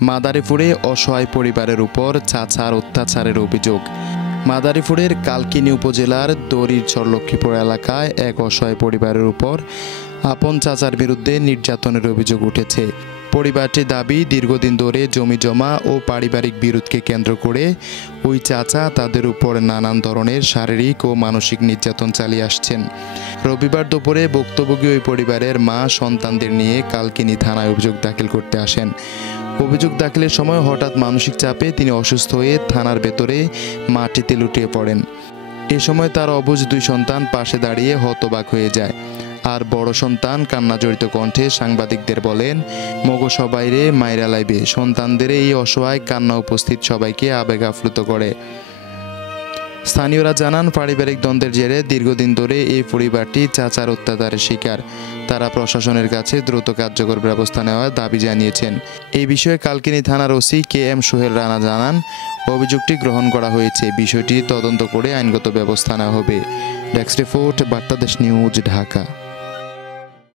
মাদারীপুরে অসহায় পরিবারের উপর চাচার অত্যাচারের অভিযোগ। মাদারীপুরের কালকিনি উপজেলার দড়িরচর লক্ষ্মীপুর এলাকায় এক অসহায় পরিবারের উপর আপন চাচার বিরুদ্ধে নির্যাতনের অভিযোগ উঠেছে। পরিবারটির দাবি, দীর্ঘদিন ধরে জমি জমা ও পারিবারিক বিরোধকে কেন্দ্র করে ওই চাচা তাদের উপর নানান ধরনের শারীরিক ও মানসিক নির্যাতন চালিয়ে আসছেন। রবিবার দুপুরে ভুক্তভোগী ওই পরিবারের মা সন্তানদের নিয়ে কালকিনি থানায় অভিযোগ দাখিল করতে আসেন। অভিযোগ দাখিলের সময় হঠাৎ মানসিক চাপে তিনি অসুস্থ হয়ে থানার ভেতরে মাটিতে লুটিয়ে পড়েন। এ সময় তার অবুঝ দুই সন্তান পাশে দাঁড়িয়ে হতবাক হয়ে যায়। আর বড় সন্তান কান্নাজড়িত কণ্ঠে সাংবাদিকদের বলেন, মগো সবাইরে মাইরা লাইবে। সন্তানদের এই অসহায় কান্না উপস্থিত সবাইকে আবেগ আপ্লুত করে। স্থানীয়রা জানান, পারিবারিক দ্বন্দ্বের জেরে দীর্ঘদিন ধরে এই পরিবারটি চাচার অত্যাচারের শিকার। তারা প্রশাসনের কাছে দ্রুত কার্যকর ব্যবস্থা নেওয়ার দাবি জানিয়েছেন। এই বিষয়ে কালকিনি থানার ওসি KM সোহেল রানা জানান, অভিযোগটি গ্রহণ করা হয়েছে। বিষয়টি তদন্ত করে আইনগত ব্যবস্থা নেওয়া হবে। Desk report, Bartadesh news, Dhaka.